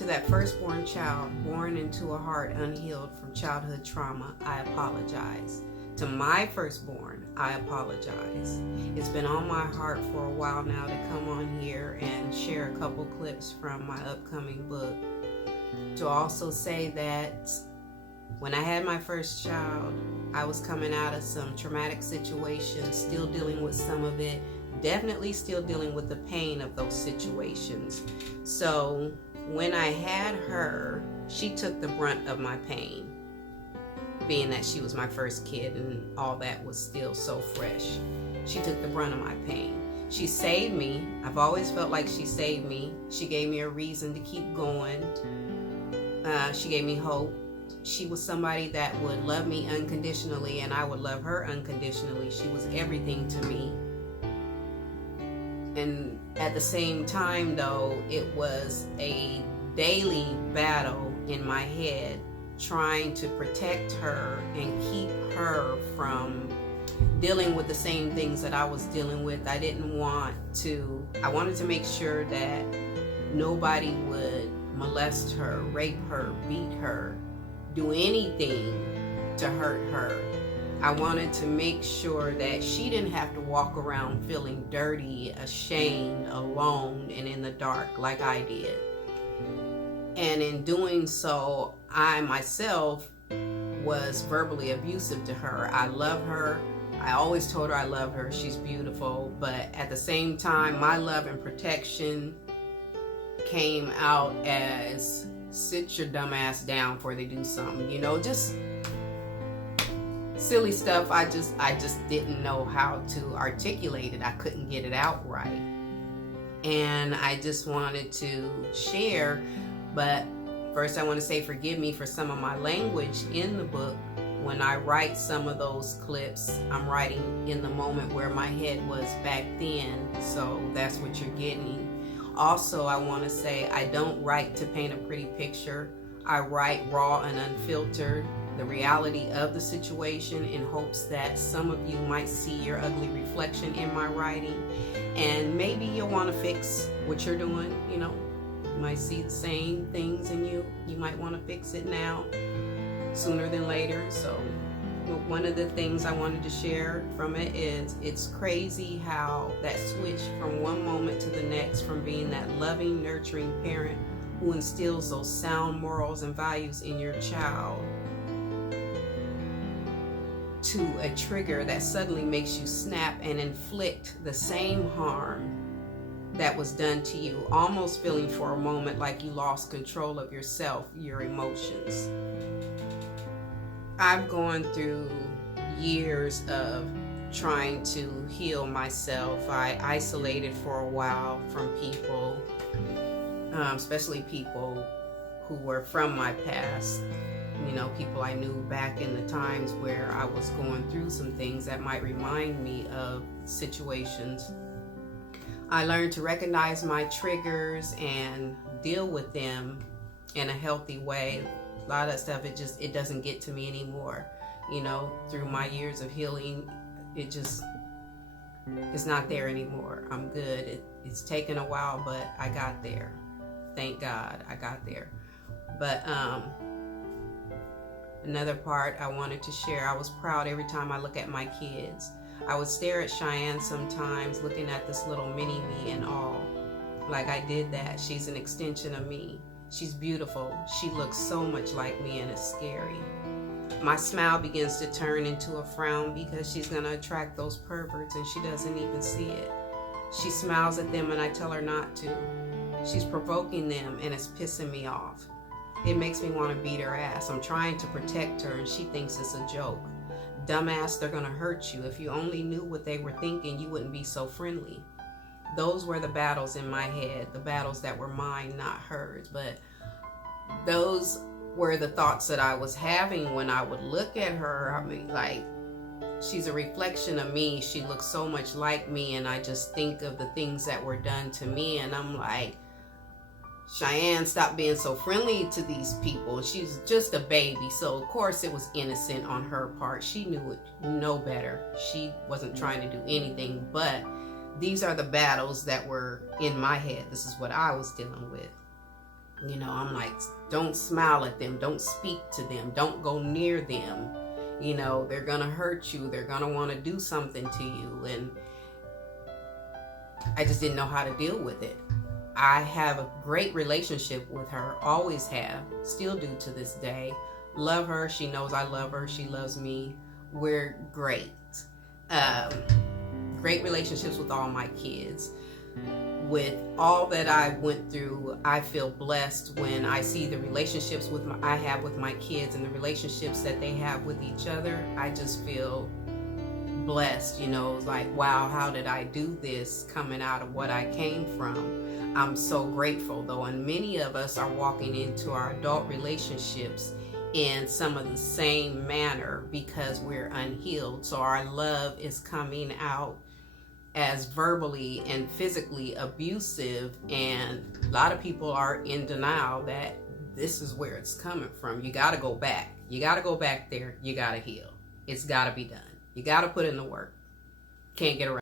To that firstborn child born into a heart unhealed from childhood trauma, I apologize. To my firstborn, I apologize. It's been on my heart for a while now to come on here and share a couple clips from my upcoming book. To also say that when I had my first child, I was coming out of some traumatic situations, still dealing with some of it, definitely still dealing with the pain of those situations. So when I had her, she took the brunt of my pain, being that she was my first kid and all that was still so fresh. She took the brunt of my pain. She saved me. I've always felt like she saved me. She gave me a reason to keep going. She gave me hope. She was somebody that would love me unconditionally and I would love her unconditionally. She was everything to me. And at the same time, though, it was a daily battle in my head trying to protect her and keep her from dealing with the same things that I was dealing with. I wanted to make sure that nobody would molest her, rape her, beat her, do anything to hurt her. I wanted to make sure that she didn't have to walk around feeling dirty, ashamed, alone, and in the dark like I did. And in doing so, I myself was verbally abusive to her. I love her. I always told her I love her. She's beautiful. But at the same time, my love and protection came out as sit your dumb ass down before they do something. Just silly stuff. I just didn't know how to articulate it. I couldn't get it out right. And I just wanted to share. But first I want to say forgive me for some of my language in the book. When I write some of those clips, I'm writing in the moment where my head was back then. So that's what you're getting. Also, I want to say I don't write to paint a pretty picture. I write raw and unfiltered, the reality of the situation, in hopes that some of you might see your ugly reflection in my writing. And maybe you'll want to fix what you're doing. You might see the same things in you. You might want to fix it now, sooner than later. So one of the things I wanted to share from it is it's crazy how that switch from one moment to the next, from being that loving, nurturing parent who instills those sound morals and values in your child, to a trigger that suddenly makes you snap and inflict the same harm that was done to you, almost feeling for a moment like you lost control of yourself, your emotions. I've gone through years of trying to heal myself. I isolated for a while from people, especially people who were from my past. People I knew back in the times where I was going through some things that might remind me of situations. I learned to recognize my triggers and deal with them in a healthy way. A lot of that stuff, it doesn't get to me anymore. Through my years of healing, it's not there anymore. I'm good. It's taken a while, but I got there. Thank God I got there. But another part I wanted to share, I was proud every time I look at my kids. I would stare at Cheyenne sometimes, looking at this little mini me and all. Like I did that. She's an extension of me. She's beautiful. She looks so much like me, and it's scary. My smile begins to turn into a frown because she's going to attract those perverts and she doesn't even see it. She smiles at them and I tell her not to. She's provoking them and it's pissing me off. It makes me want to beat her ass. I'm trying to protect her and she thinks it's a joke. Dumbass, they're going to hurt you. If you only knew what they were thinking, you wouldn't be so friendly. Those were the battles in my head, the battles that were mine, not hers. But those were the thoughts that I was having when I would look at her. I mean, like, she's a reflection of me. She looks so much like me, and I just think of the things that were done to me, and I'm like, Cheyenne, stop being so friendly to these people. She's just a baby, so of course it was innocent on her part. She knew it no better. She wasn't trying to do anything, but these are the battles that were in my head. This is what I was dealing with. You know, I'm like, don't smile at them, don't speak to them, don't go near them. You know, they're gonna hurt you, they're gonna want to do something to you. And I just didn't know how to deal with it. I have a great relationship with her, always have, still do to this day. Love her, she knows I love her, she loves me. We're great. Great relationships with all my kids. With all that I went through, I feel blessed when I see the relationships I have with my kids and the relationships that they have with each other. I just feel blessed, you know, like, wow, how did I do this coming out of what I came from? I'm so grateful, though, and many of us are walking into our adult relationships in some of the same manner because we're unhealed. So our love is coming out as verbally and physically abusive, and a lot of people are in denial that this is where it's coming from. You got to go back. You got to go back there. You got to heal. It's got to be done. You got to put in the work. Can't get around.